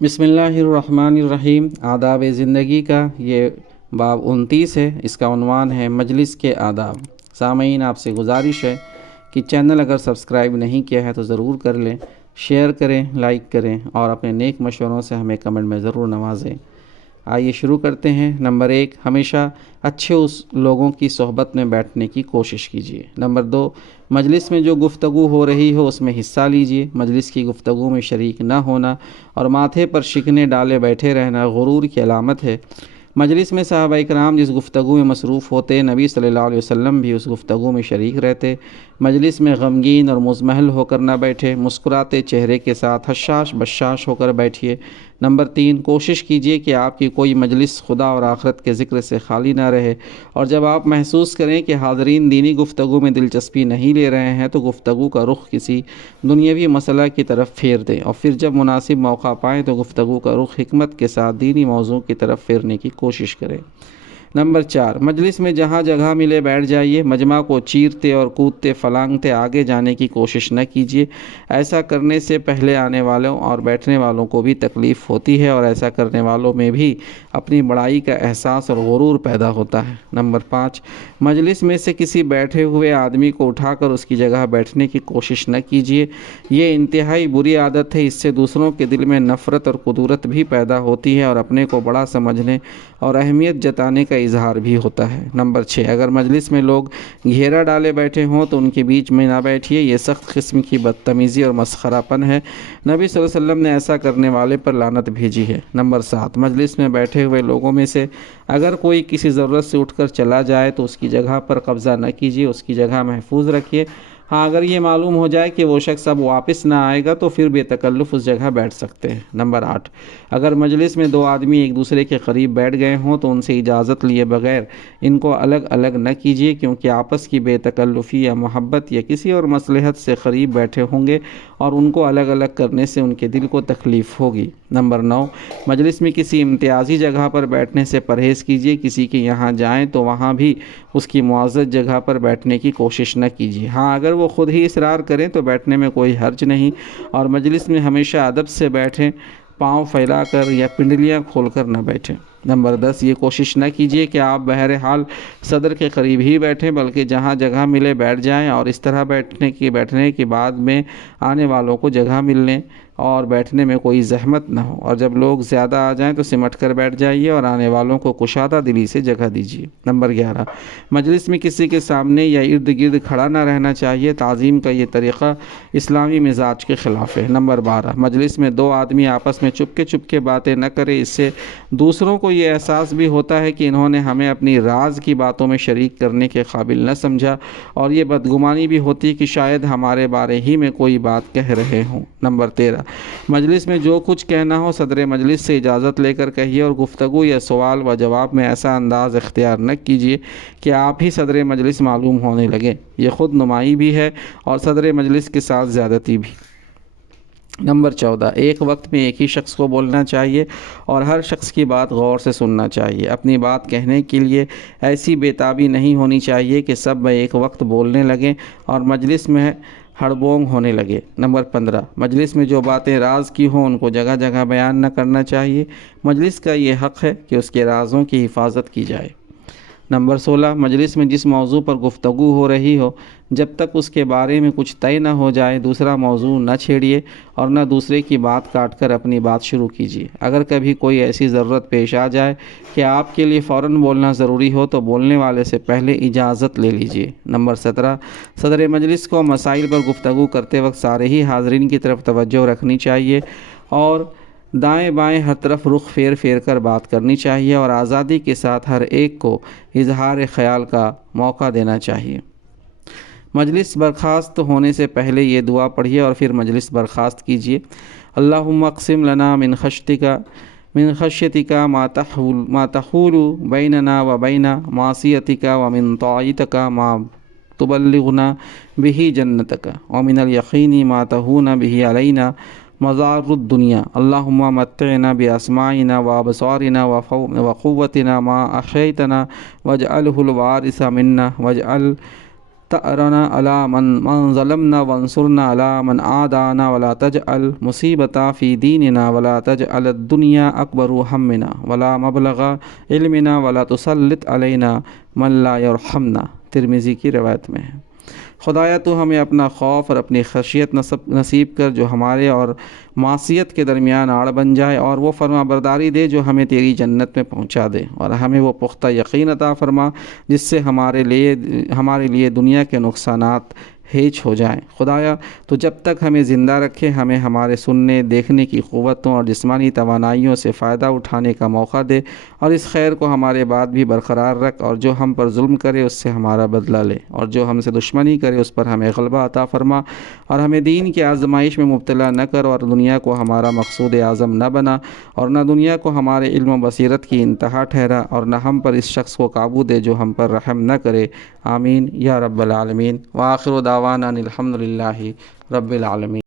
بسم اللہ الرحمن الرحیم۔ آداب زندگی کا یہ باب 29 ہے۔ اس کا عنوان ہے مجلس کے آداب۔ سامعین، آپ سے گزارش ہے کہ چینل اگر سبسکرائب نہیں کیا ہے تو ضرور کر لیں، شیئر کریں، لائک کریں اور اپنے نیک مشوروں سے ہمیں کمنٹ میں ضرور نوازیں۔ آئیے شروع کرتے ہیں۔ نمبر 1، ہمیشہ اچھے لوگوں کی صحبت میں بیٹھنے کی کوشش کیجیے۔ نمبر 2، مجلس میں جو گفتگو ہو رہی ہو اس میں حصہ لیجیے۔ مجلس کی گفتگو میں شریک نہ ہونا اور ماتھے پر شکنیں ڈالے بیٹھے رہنا غرور کی علامت ہے۔ مجلس میں صحابہ کرام جس گفتگو میں مصروف ہوتے، نبی صلی اللہ علیہ وسلم بھی اس گفتگو میں شریک رہتے۔ مجلس میں غمگین اور مضمحل ہو کر نہ بیٹھے، مسکراتے چہرے کے ساتھ حشاش بشاش ہو کر بیٹھیے۔ نمبر 3، کوشش کیجیے کہ آپ کی کوئی مجلس خدا اور آخرت کے ذکر سے خالی نہ رہے، اور جب آپ محسوس کریں کہ حاضرین دینی گفتگو میں دلچسپی نہیں لے رہے ہیں تو گفتگو کا رخ کسی دنیاوی مسئلہ کی طرف پھیر دیں، اور پھر جب مناسب موقع پائیں تو گفتگو کا رخ حکمت کے ساتھ دینی موضوع کی طرف پھیرنے کی کوشش کریں۔ نمبر 4، مجلس میں جہاں جگہ ملے بیٹھ جائیے۔ مجمع کو چیرتے اور کودتے پھلانگتے آگے جانے کی کوشش نہ کیجیے۔ ایسا کرنے سے پہلے آنے والوں اور بیٹھنے والوں کو بھی تکلیف ہوتی ہے، اور ایسا کرنے والوں میں بھی اپنی بڑائی کا احساس اور غرور پیدا ہوتا ہے۔ نمبر 5، مجلس میں سے کسی بیٹھے ہوئے آدمی کو اٹھا کر اس کی جگہ بیٹھنے کی کوشش نہ کیجیے۔ یہ انتہائی بری عادت ہے۔ اس سے دوسروں کے دل میں نفرت اور کدورت بھی پیدا ہوتی ہے، اور اپنے کو بڑا سمجھنے اور اہمیت جتانے کا اظہار بھی ہوتا ہے۔ نمبر 6، اگر مجلس میں لوگ گھیرا ڈالے بیٹھے ہوں تو ان کے بیچ میں نہ بیٹھیے۔ یہ سخت قسم کی بدتمیزی اور مسخرہ پن ہے۔ نبی صلی اللہ علیہ وسلم نے ایسا کرنے والے پر لعنت بھیجی ہے۔ نمبر 7، مجلس میں بیٹھے ہوئے لوگوں میں سے اگر کوئی کسی ضرورت سے اٹھ کر چلا جائے تو اس کی جگہ پر قبضہ نہ کیجیے، اس کی جگہ محفوظ رکھیے۔ ہاں، اگر یہ معلوم ہو جائے کہ وہ شخص اب واپس نہ آئے گا تو پھر بے تکلف اس جگہ بیٹھ سکتے ہیں۔ نمبر 8، اگر مجلس میں 2 آدمی ایک دوسرے کے قریب بیٹھ گئے ہوں تو ان سے اجازت لیے بغیر ان کو الگ الگ نہ کیجیے، کیونکہ آپس کی بے تکلفی یا محبت یا کسی اور مصلحت سے قریب بیٹھے ہوں گے، اور ان کو الگ الگ کرنے سے ان کے دل کو تکلیف ہوگی۔ نمبر 9، مجلس میں کسی امتیازی جگہ پر بیٹھنے سے پرہیز کیجیے۔ کسی کے یہاں جائیں تو وہاں بھی اس کی معزز جگہ پر بیٹھنے کی کوشش نہ کیجیے۔ ہاں، اگر وہ خود ہی اصرار کریں تو بیٹھنے میں کوئی حرج نہیں، اور مجلس میں ہمیشہ ادب سے بیٹھیں، پاؤں پھیلا کر یا پنڈلیاں کھول کر نہ بیٹھیں۔ نمبر 10، یہ کوشش نہ کیجیے کہ آپ بہرحال صدر کے قریب ہی بیٹھیں، بلکہ جہاں جگہ ملے بیٹھ جائیں، اور اس طرح بیٹھنے کے بعد میں آنے والوں کو جگہ ملنے اور بیٹھنے میں کوئی زحمت نہ ہو، اور جب لوگ زیادہ آ جائیں تو سمٹ کر بیٹھ جائیے اور آنے والوں کو کشادہ دلی سے جگہ دیجیے۔ نمبر 11، مجلس میں کسی کے سامنے یا ارد گرد کھڑا نہ رہنا چاہیے۔ تعظیم کا یہ طریقہ اسلامی مزاج کے خلاف ہے۔ نمبر 12، مجلس میں 2 آدمی آپس میں چپکے باتیں نہ کریں۔ اس سے دوسروں کو یہ احساس بھی ہوتا ہے کہ انہوں نے ہمیں اپنی راز کی باتوں میں شریک کرنے کے قابل نہ سمجھا، اور یہ بدگمانی بھی ہوتی ہے کہ شاید ہمارے بارے ہی میں کوئی بات کہہ رہے ہوں۔ نمبر 13، مجلس میں جو کچھ کہنا ہو صدر مجلس سے اجازت لے کر کہیے، اور گفتگو یا سوال و جواب میں ایسا انداز اختیار نہ کیجیے کہ آپ ہی صدر مجلس معلوم ہونے لگے۔ یہ خود نمائی بھی ہے اور صدر مجلس کے ساتھ زیادتی بھی۔ نمبر 14، ایک وقت میں ایک ہی شخص کو بولنا چاہیے اور ہر شخص کی بات غور سے سننا چاہیے۔ اپنی بات کہنے کے لیے ایسی بےتابی نہیں ہونی چاہیے کہ سب ایک وقت بولنے لگیں اور مجلس میں ہڑبونگ ہونے لگے۔ نمبر 15، مجلس میں جو باتیں راز کی ہوں ان کو جگہ جگہ بیان نہ کرنا چاہیے۔ مجلس کا یہ حق ہے کہ اس کے رازوں کی حفاظت کی جائے۔ نمبر 16، مجلس میں جس موضوع پر گفتگو ہو رہی ہو جب تک اس کے بارے میں کچھ طے نہ ہو جائے دوسرا موضوع نہ چھیڑیے اور نہ دوسرے کی بات کاٹ کر اپنی بات شروع کیجیے۔ اگر کبھی کوئی ایسی ضرورت پیش آ جائے کہ آپ کے لیے فوراً بولنا ضروری ہو تو بولنے والے سے پہلے اجازت لے لیجیے۔ نمبر 17، صدر مجلس کو مسائل پر گفتگو کرتے وقت سارے ہی حاضرین کی طرف توجہ رکھنی چاہیے اور دائیں بائیں ہر طرف رخ پھیر کر بات کرنی چاہیے، اور آزادی کے ساتھ ہر ایک کو اظہار خیال کا موقع دینا چاہیے۔ مجلس برخاست ہونے سے پہلے یہ دعا پڑھیے اور پھر مجلس برخاست کیجیے۔ اللہم اقسم لنا من خشیتک ما تحول بیننا و بین معصیتک ومن طاعتک ما تبلغنا به جنتک ومن الیقین ما تہون به علینا مضار الدنیا۔ اللہم متعنا باسماعنا وابصارنا وقوتنا ما احییتنا واجعلہ الوارث منا واجعل تأرنا علی من ظلمنا وانصرنا علی من عادانا ولا تجعل مصیبتا فی دیننا ولا تجعل الدنیا اکبر ہمنا ولا مبلغ علمنا ولا تسلط علینا من لا یرحمنا۔ ترمذی کی روایت میں ہے۔ خدایا تو ہمیں اپنا خوف اور اپنی خشیت نصیب کر جو ہمارے اور معصیت کے درمیان آڑ بن جائے، اور وہ فرما برداری دے جو ہمیں تیری جنت میں پہنچا دے، اور ہمیں وہ پختہ یقین عطا فرما جس سے ہمارے لیے دنیا کے نقصانات ہیچ ہو جائیں۔ خدایا تو جب تک ہمیں زندہ رکھے ہمیں ہمارے سننے دیکھنے کی قوتوں اور جسمانی توانائیوں سے فائدہ اٹھانے کا موقع دے، اور اس خیر کو ہمارے بعد بھی برقرار رکھ، اور جو ہم پر ظلم کرے اس سے ہمارا بدلہ لے، اور جو ہم سے دشمنی کرے اس پر ہمیں غلبہ عطا فرما، اور ہمیں دین کی آزمائش میں مبتلا نہ کر، اور دنیا کو ہمارا مقصود اعظم نہ بنا، اور نہ دنیا کو ہمارے علم و بصیرت کی انتہا ٹھہرا، اور نہ ہم پر اس شخص کو قابو دے جو ہم پر رحم نہ کرے۔ آمین یا رب العالمین۔ وآخر دعوانا الحمد للہ رب العالمین۔